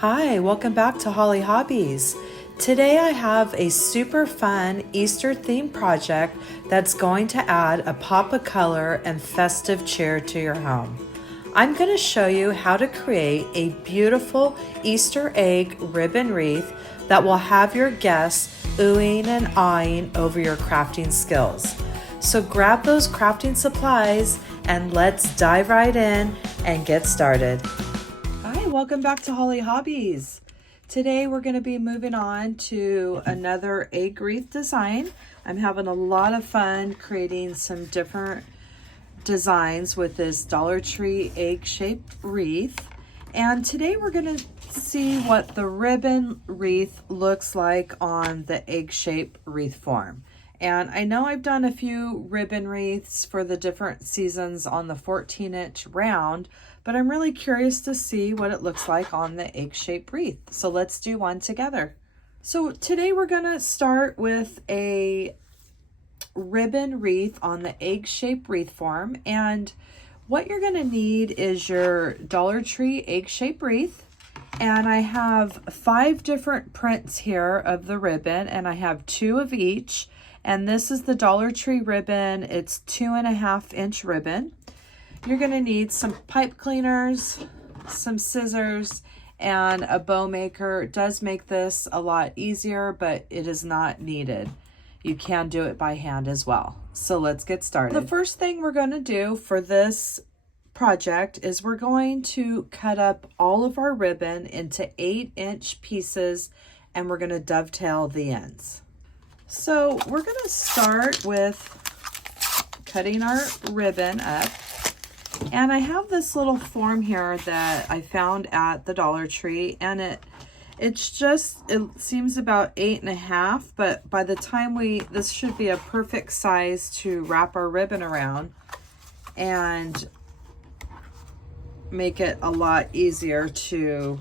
Hi, welcome back to Hollie Hobbies. Today I have a super fun Easter themed project that's going to add a pop of color and festive cheer to your home. I'm going to show you how to create a beautiful Easter egg ribbon wreath that will have your guests oohing and aahing over your crafting skills. So grab those crafting supplies and let's dive right in and get started. Hi, welcome back to Hollie Hobbies. Today we're going to be moving on to another egg wreath design. I'm having a lot of fun creating some different designs with this Dollar Tree egg-shaped wreath. And today we're going to see what the ribbon wreath looks like on the egg-shaped wreath form. And I know I've done a few ribbon wreaths for the different seasons on the 14-inch round, but I'm really curious to see what it looks like on the egg-shaped wreath. So let's do one together. So today we're gonna start with a ribbon wreath on the egg-shaped wreath form. And what you're gonna need is your Dollar Tree egg-shaped wreath. And I have 5 different prints here of the ribbon, and I have 2 of each. And this is the Dollar Tree ribbon. It's 2.5-inch ribbon. You're gonna need some pipe cleaners, some scissors, and a bow maker. It does make this a lot easier, but it is not needed. You can do it by hand as well. So let's get started. The first thing we're gonna do for this project is we're going to cut up all of our ribbon into 8-inch pieces, and we're gonna dovetail the ends. So we're gonna start with cutting our ribbon up. And I have this little form here that I found at the Dollar Tree, and it seems about 8.5, but by the time this should be a perfect size to wrap our ribbon around and make it a lot easier to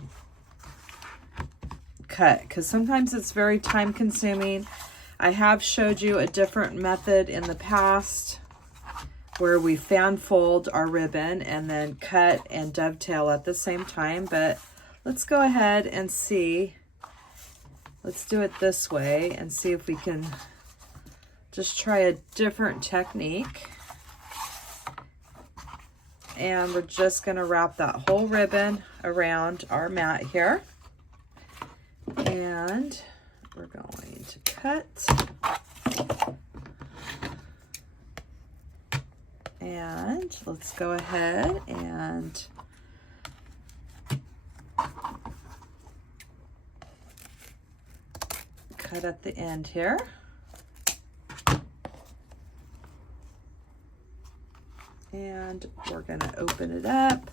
cut, because sometimes it's very time consuming. I have showed you a different method in the past where we fan fold our ribbon and then cut and dovetail at the same time, but let's go ahead and see. Let's do it this way and see if we can just try a different technique. And we're just gonna wrap that whole ribbon around our mat here. And we're going to cut. And let's go ahead and cut at the end here. And we're going to open it up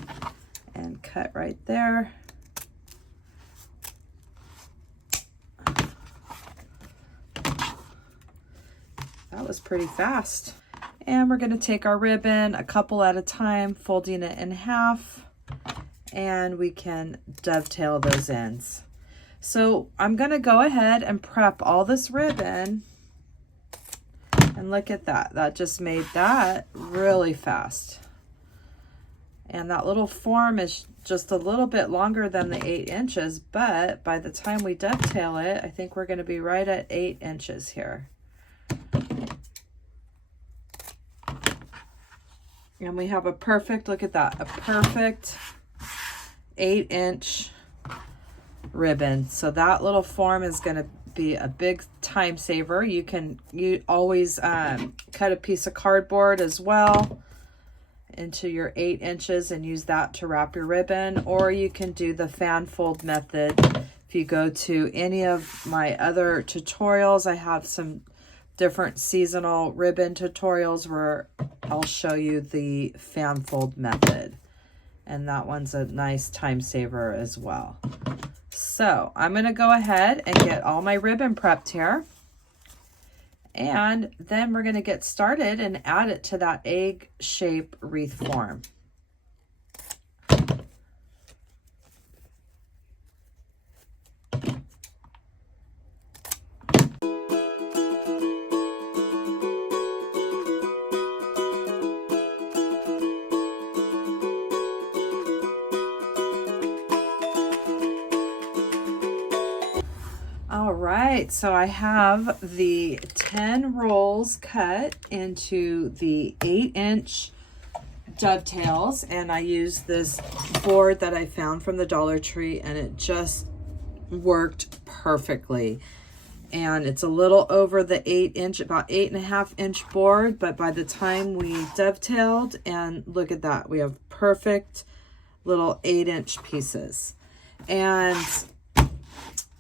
and cut right there. That was pretty fast. And we're going to take our ribbon a couple at a time, folding it in half, and we can dovetail those ends. So I'm going to go ahead and prep all this ribbon, and look at that. That just made that really fast. And that little form is just a little bit longer than the 8 inches, but by the time we dovetail it, I think we're going to be right at 8 inches here. And we have a perfect, look at that, a perfect 8-inch ribbon. So that little form is going to be a big time saver. You always cut a piece of cardboard as well into your 8 inches and use that to wrap your ribbon, or you can do the fan fold method. If you go to any of my other tutorials, I have some different seasonal ribbon tutorials where I'll show you the fan fold method, and that one's a nice time saver as well. So I'm going to go ahead and get all my ribbon prepped here, and then we're going to get started and add it to that egg shape wreath form. right, so I have the 10 rolls cut into the 8-inch dovetails, and I use this board that I found from the Dollar Tree, and it just worked perfectly. And it's a little over the 8-inch, about 8.5-inch board, but by the time we dovetailed, and look at that, we have perfect little 8-inch pieces. And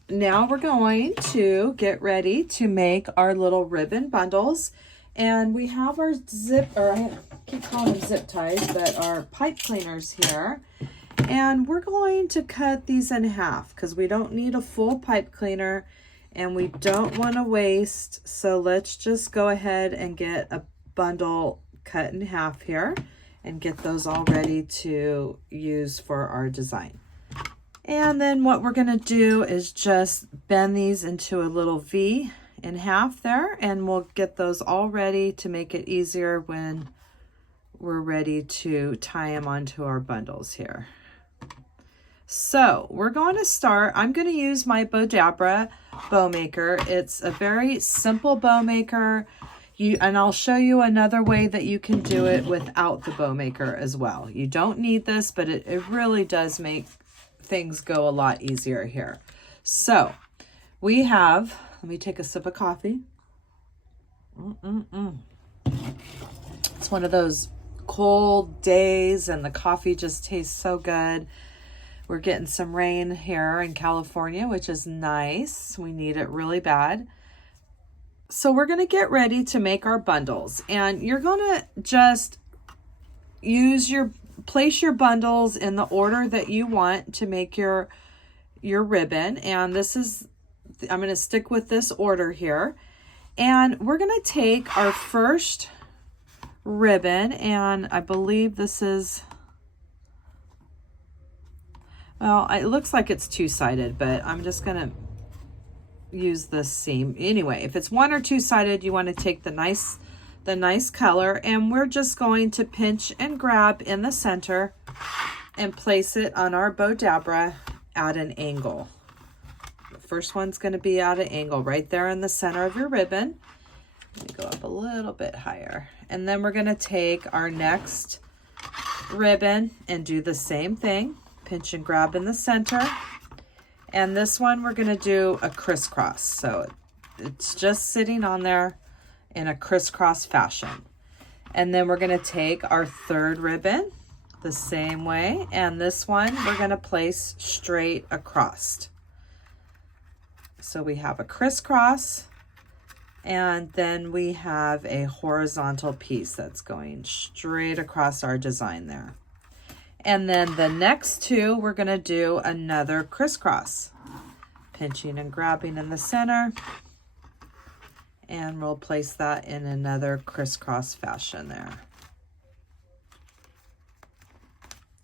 now we're going to get ready to make our little ribbon bundles. And we have our I keep calling them zip ties, but our pipe cleaners here. And we're going to cut these in half because we don't need a full pipe cleaner and we don't want to waste. So let's just go ahead and get a bundle cut in half here and get those all ready to use for our design. And then what we're gonna do is just bend these into a little V in half there, and we'll get those all ready to make it easier when we're ready to tie them onto our bundles here. So we're going to start, I'm gonna use my Bodabra bow maker. It's a very simple bow maker. And I'll show you another way that you can do it without the bow maker as well. You don't need this, but it really does make things go a lot easier here. So we have, let me take a sip of coffee. It's one of those cold days and the coffee just tastes so good. We're getting some rain here in California, which is nice. We need it really bad. So we're going to get ready to make our bundles, and you're going to just place your bundles in the order that you want to make your ribbon. And this is, I'm going to stick with this order here. And we're going to take our first ribbon, and I believe this is, well, it looks like it's two-sided, but I'm just going to use this seam. Anyway, if it's one or two-sided, you want to take the nice color, and we're just going to pinch and grab in the center and place it on our Bodabra at an angle. The first one's going to be at an angle right there in the center of your ribbon. Let me go up a little bit higher. And then we're going to take our next ribbon and do the same thing. Pinch and grab in the center. And this one we're going to do a crisscross. So it's just sitting on there in a crisscross fashion. And then we're going to take our third ribbon the same way, and this one we're going to place straight across. So we have a crisscross, and then we have a horizontal piece that's going straight across our design there. And then the next two we're going to do another crisscross, pinching and grabbing in the center. And we'll place that in another crisscross fashion there.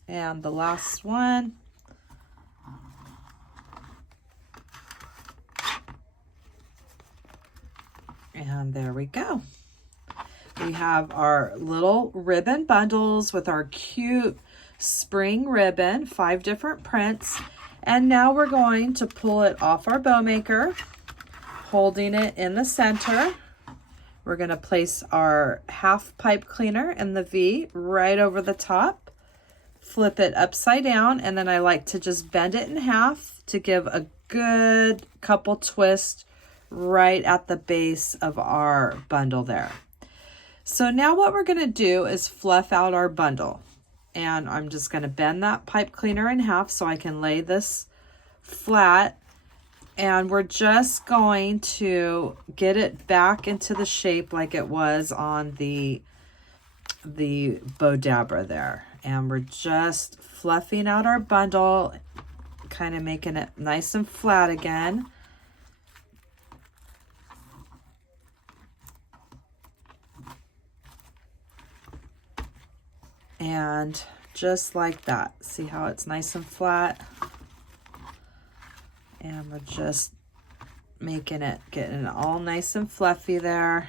And the last one. And there we go. We have our little ribbon bundles with our cute spring ribbon, 5 different prints. And now we're going to pull it off our bow maker, holding it in the center. We're going to place our half pipe cleaner in the V right over the top, flip it upside down, and then I like to just bend it in half to give a good couple twists right at the base of our bundle there. So now what we're going to do is fluff out our bundle. And I'm just going to bend that pipe cleaner in half so I can lay this flat. And we're just going to get it back into the shape like it was on the Bodabra there. And we're just fluffing out our bundle, kind of making it nice and flat again. And just like that. See how it's nice and flat? And we're just making it, getting it all nice and fluffy there.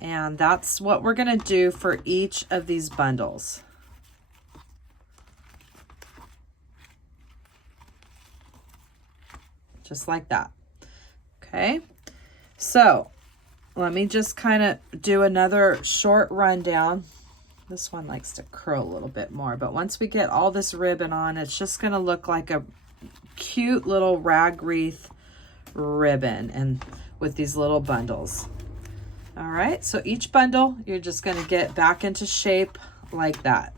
And that's what we're going to do for each of these bundles. Just like that. Okay, so let me just kind of do another short rundown. This one likes to curl a little bit more, but once we get all this ribbon on, it's just going to look like a cute little rag wreath ribbon and with these little bundles. All right, so each bundle you're just going to get back into shape like that.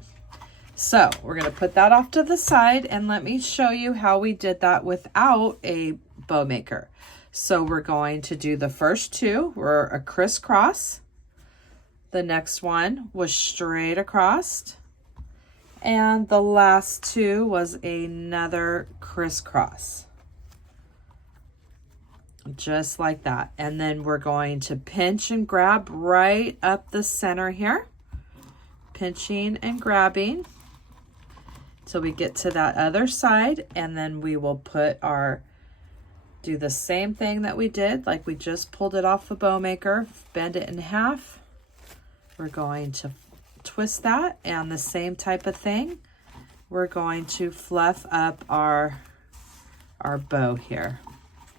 So we're going to put that off to the side, and let me show you how we did that without a bow maker. So we're going to do the first two were a crisscross. The next one was straight across. And the last two was another crisscross. Just like that. And then we're going to pinch and grab right up the center here. Pinching and grabbing till we get to that other side, and then we will do the same thing that we did, like we just pulled it off the bow maker, bend it in half. We're going to twist that, and the same type of thing. We're going to fluff up our bow here.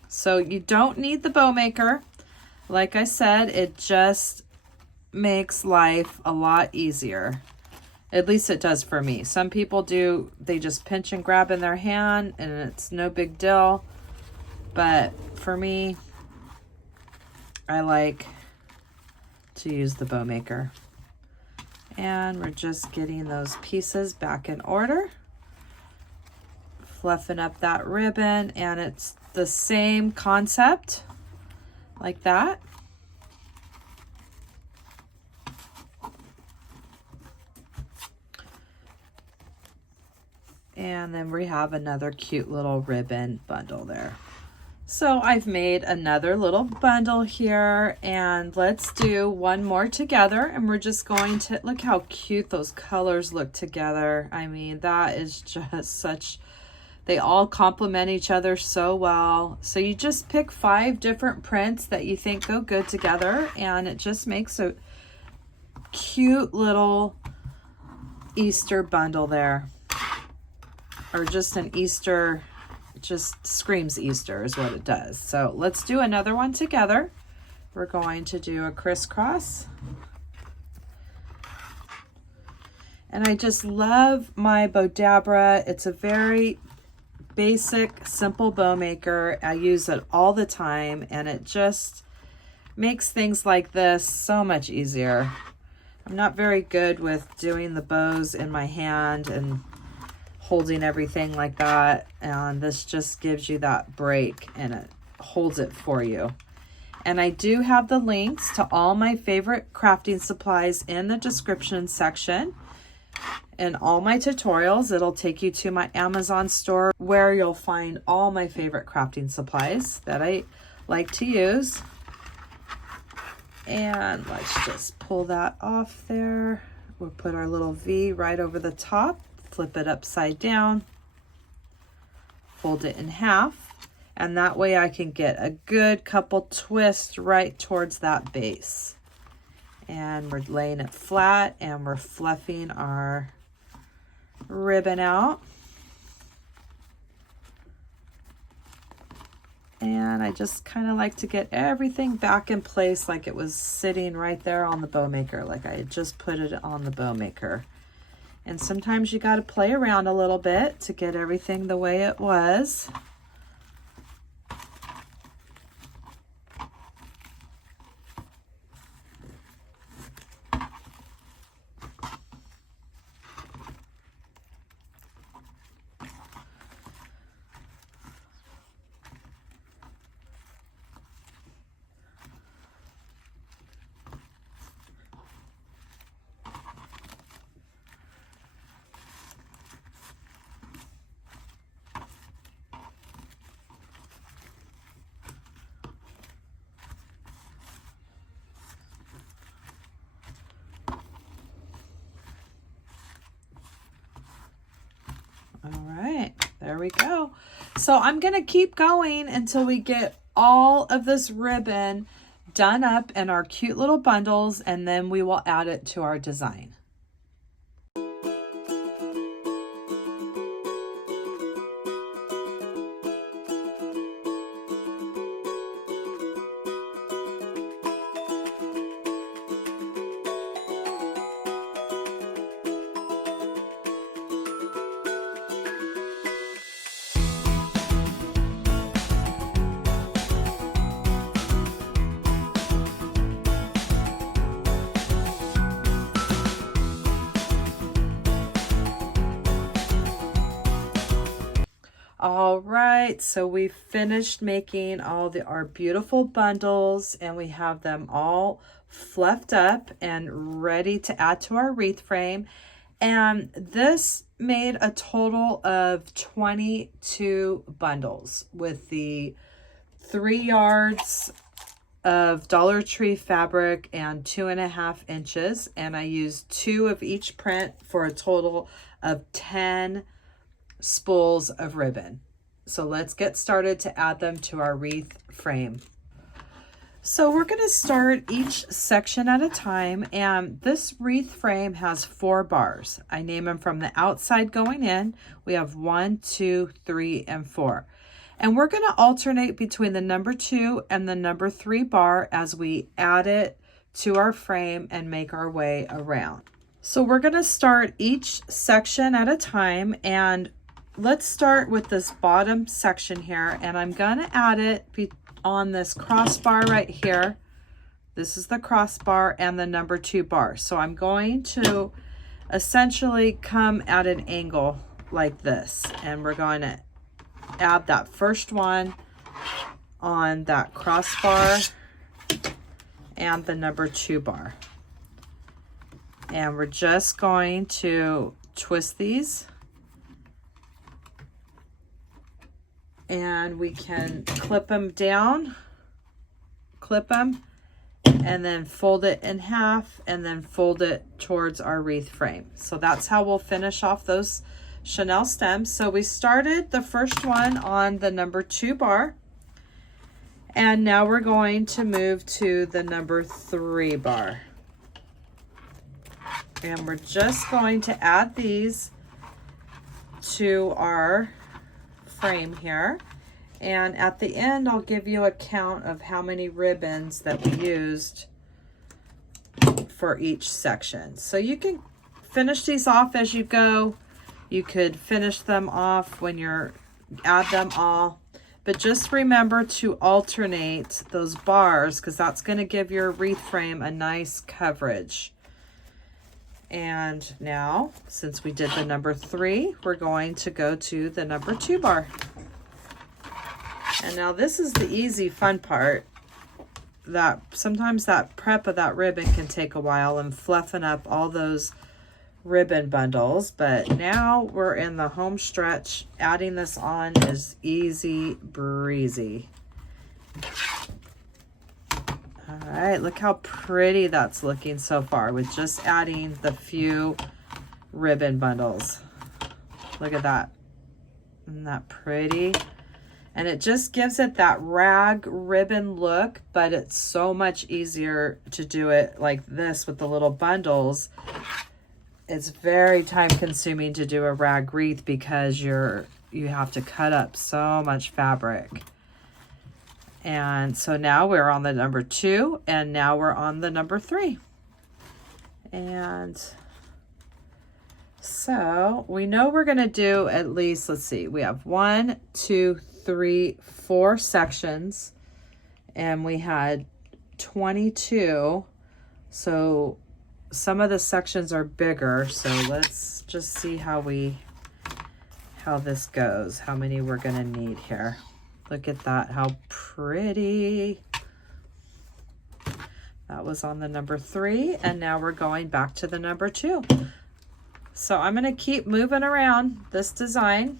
So you don't need the bow maker. Like I said, it just makes life a lot easier. At least it does for me. Some people do, they just pinch and grab in their hand and it's no big deal. But for me, I like to use the bow maker. And we're just getting those pieces back in order. Fluffing up that ribbon, and it's the same concept like that. And then we have another cute little ribbon bundle there. So I've made another little bundle here, and let's do one more together. And we're just going to, look how cute those colors look together. I mean, that is just such, they all complement each other so well. So you just pick 5 different prints that you think go good together, and it just makes a cute little Easter bundle there. Or just an Easter, just screams Easter is what it does. So let's do another one together. We're going to do a crisscross. And I just love my Bodabra. It's a very basic, simple bow maker. I use it all the time, and it just makes things like this so much easier. I'm not very good with doing the bows in my hand and holding everything like that, and this just gives you that break and it holds it for you. And I do have the links to all my favorite crafting supplies in the description section. And all my tutorials, it'll take you to my Amazon store where you'll find all my favorite crafting supplies that I like to use. And let's just pull that off there. We'll put our little V right over the top. Flip it upside down, fold it in half, and that way I can get a good couple twists right towards that base. And we're laying it flat, and we're fluffing our ribbon out. And I just kind of like to get everything back in place like it was sitting right there on the bow maker, like I had just put it on the bow maker. And sometimes you got to play around a little bit to get everything the way it was. All right, there we go. So I'm going to keep going until we get all of this ribbon done up in our cute little bundles, and then we will add it to our design. All right, so we finished making our beautiful bundles, and we have them all fluffed up and ready to add to our wreath frame. And this made a total of 22 bundles with the 3 yards of Dollar Tree fabric and 2.5 inches. And I used 2 of each print for a total of 10 spools of ribbon. So let's get started to add them to our wreath frame. So we're going to start each section at a time, and this wreath frame has 4 bars. I name them from the outside going in. We have 1, 2, 3, and 4. And we're going to alternate between the number 2 and the number 3 bar as we add it to our frame and make our way around. So we're going to start each section at a time, and let's start with this bottom section here, and I'm going to add it on this crossbar right here. This is the crossbar and the number 2 bar. So I'm going to essentially come at an angle like this, and we're going to add that first one on that crossbar and the number 2 bar. And we're just going to twist these, and we can clip them down, clip them, and then fold it in half, and then fold it towards our wreath frame. So that's how we'll finish off those Chanel stems. So we started the first one on the number 2 bar, and now we're going to move to the number 3 bar. And we're just going to add these to our frame here, and at the end I'll give you a count of how many ribbons that we used for each section. So you can finish these off as you go. You could finish them off when you're add them all, but just remember to alternate those bars, because that's going to give your wreath frame a nice coverage. And now, since we did the number 3, we're going to go to the number 2 bar. And now this is the easy, fun part. That sometimes that prep of that ribbon can take a while, and fluffing up all those ribbon bundles. But now we're in the home stretch. Adding this on is easy breezy. All right, look how pretty that's looking so far with just adding the few ribbon bundles. Look at that. Isn't that pretty? And it just gives it that rag ribbon look, but it's so much easier to do it like this with the little bundles. It's very time consuming to do a rag wreath because you have to cut up so much fabric. And so now we're on the number 2, and now we're on the number 3. And so we know we're going to do at least, let's see, we have 1, 2, 3, 4 sections, and we had 22. So some of the sections are bigger. So let's just see how this goes, how many we're going to need here. Look at that, how pretty. That was on the number 3, and now we're going back to the number 2. So I'm going to keep moving around this design,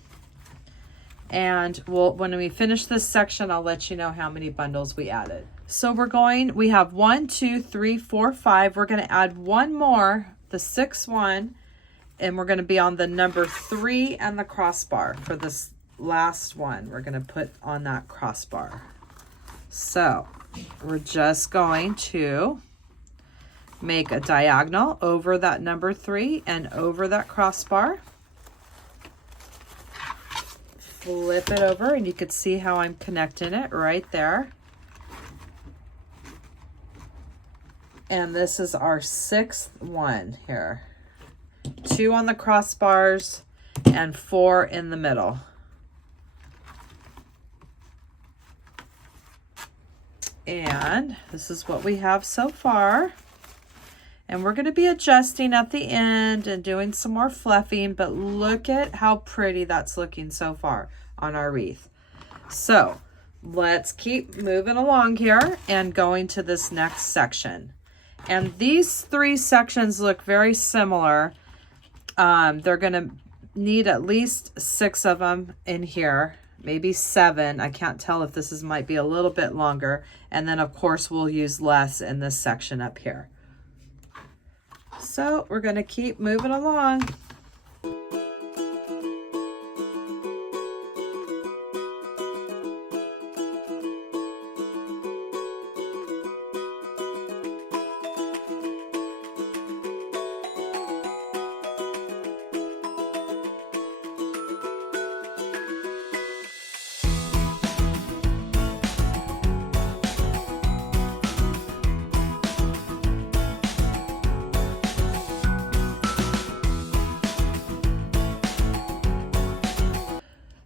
and when we finish this section, I'll let you know how many bundles we added. So we have 1, 2, 3, 4, 5. We're going to add one more, the 6th one, and we're going to be on the number 3 and the crossbar for this last one. We're going to put on that crossbar. So we're just going to make a diagonal over that number 3 and over that crossbar. Flip it over, and you can see how I'm connecting it right there. And this is our 6th one here. 2 on the crossbars and 4 in the middle. And this is what we have so far. And we're going to be adjusting at the end and doing some more fluffing, but look at how pretty that's looking so far. on our wreath. So let's keep moving along here and going to this next section. And these 3 sections look very similar. They're gonna need at least 6 of them in here, maybe 7. I can't tell if this might be a little bit longer. And then of course we'll use less in this section up here. So we're gonna keep moving along.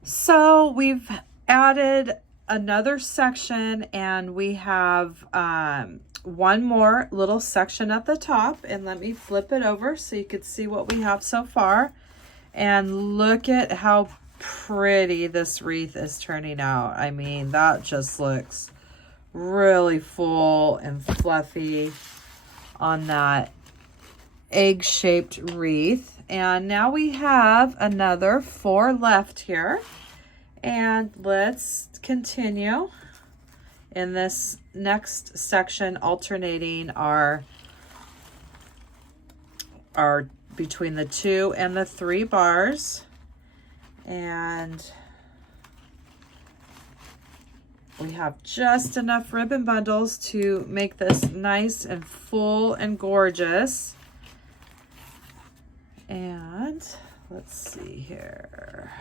So we've added another section, and we have one more little section at the top, and let me flip it over so you can see what we have so far. And look at how pretty this wreath is turning out. I mean, that just looks really full and fluffy on that egg-shaped wreath. And now we have another 4 left here. And let's continue in this next section, alternating our between the 2 and the 3 bars. And we have just enough ribbon bundles to make this nice and full and gorgeous. And let's see here.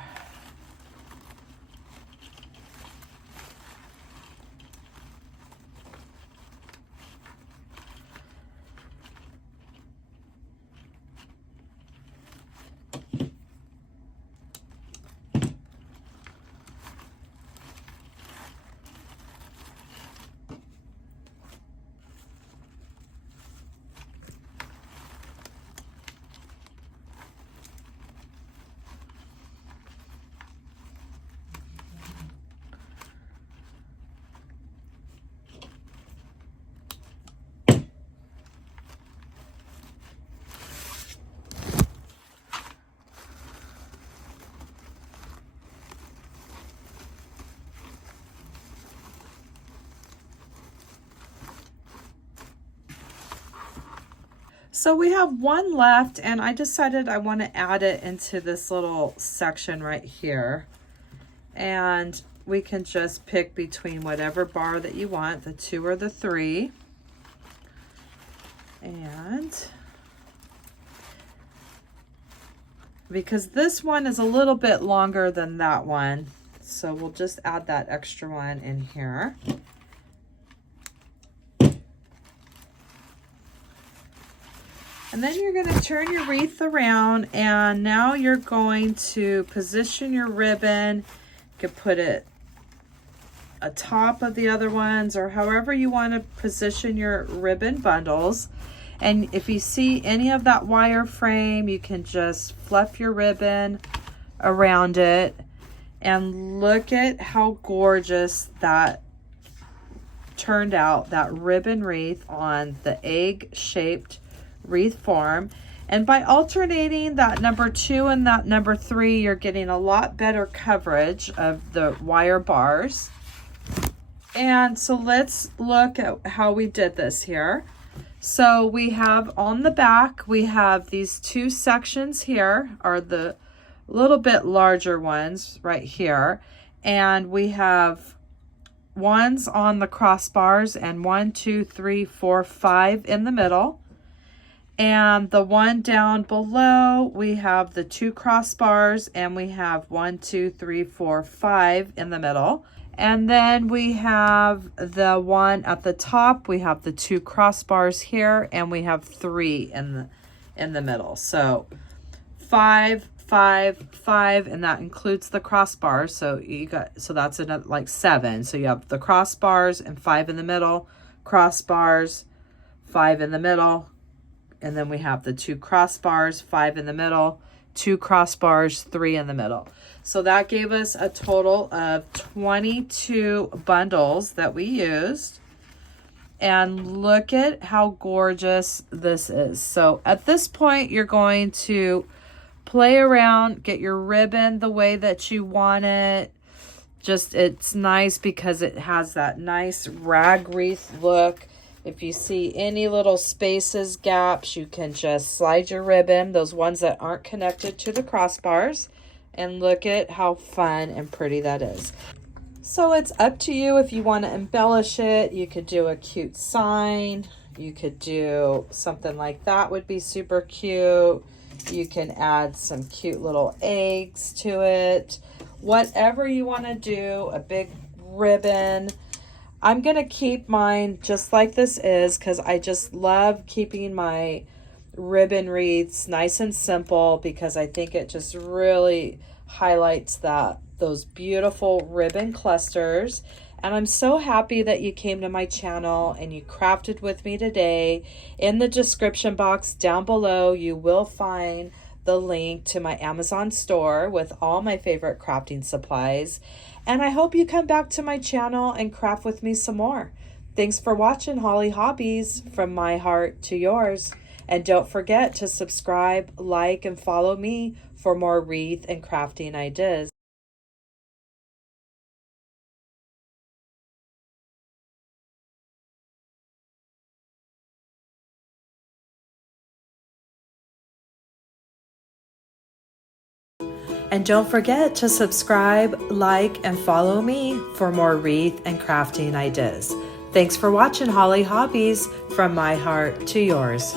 So we have 1 left, and I decided I want to add it into this little section right here. And we can just pick between whatever bar that you want, the 2 or the 3. And because this one is a little bit longer than that one, so we'll just add that extra one in here. And then you're going to turn your wreath around, and now you're going to position your ribbon. You can put it atop of the other ones, or however you want to position your ribbon bundles. And if you see any of that wire frame, you can just fluff your ribbon around it. And look at how gorgeous that turned out, that ribbon wreath on the egg-shaped wreath form. And by alternating that number 2 and that number 3, you're getting a lot better coverage of the wire bars. And so let's look at how we did this here. So we have on the back, we have these 2 sections here, are the little bit larger ones right here. And we have ones on the crossbars, and 1, 2, 3, 4, 5 in the middle. And the one down below, we have the 2 crossbars, and we have 1, 2, 3, 4, 5 in the middle. And then we have the one at the top, we have the 2 crossbars here, and we have 3 in the middle. So 5, 5, 5, and that includes the crossbars. So that's another like 7. So you have the crossbars and 5 in the middle, crossbars, 5 in the middle. And then we have the 2 crossbars, 5 in the middle, 2 crossbars, 3 in the middle. So that gave us a total of 22 bundles that we used. And look at how gorgeous this is. So at this point, you're going to play around, get your ribbon the way that you want it. Just, it's nice because it has that nice rag wreath look. If you see any little spaces, gaps, you can just slide your ribbon, those ones that aren't connected to the crossbars, and look at how fun and pretty that is. So it's up to you if you want to embellish it. You could do a cute sign. You could do something like that, would be super cute. You can add some cute little eggs to it. Whatever you want to do, a big ribbon. I'm going to keep mine just like this is because I just love keeping my ribbon wreaths nice and simple because I think it just really highlights those beautiful ribbon clusters. And I'm so happy that you came to my channel and you crafted with me today. In the description box down below, you will find the link to my Amazon store with all my favorite crafting supplies. And I hope you come back to my channel and craft with me some more. Thanks for watching Hollie Hobbies, from my heart to yours. And don't forget to subscribe, like, and follow me for more wreath and crafting ideas. And don't forget to subscribe, like, and follow me for more wreath and crafting ideas. Thanks for watching Hollie Hobbies, from my heart to yours.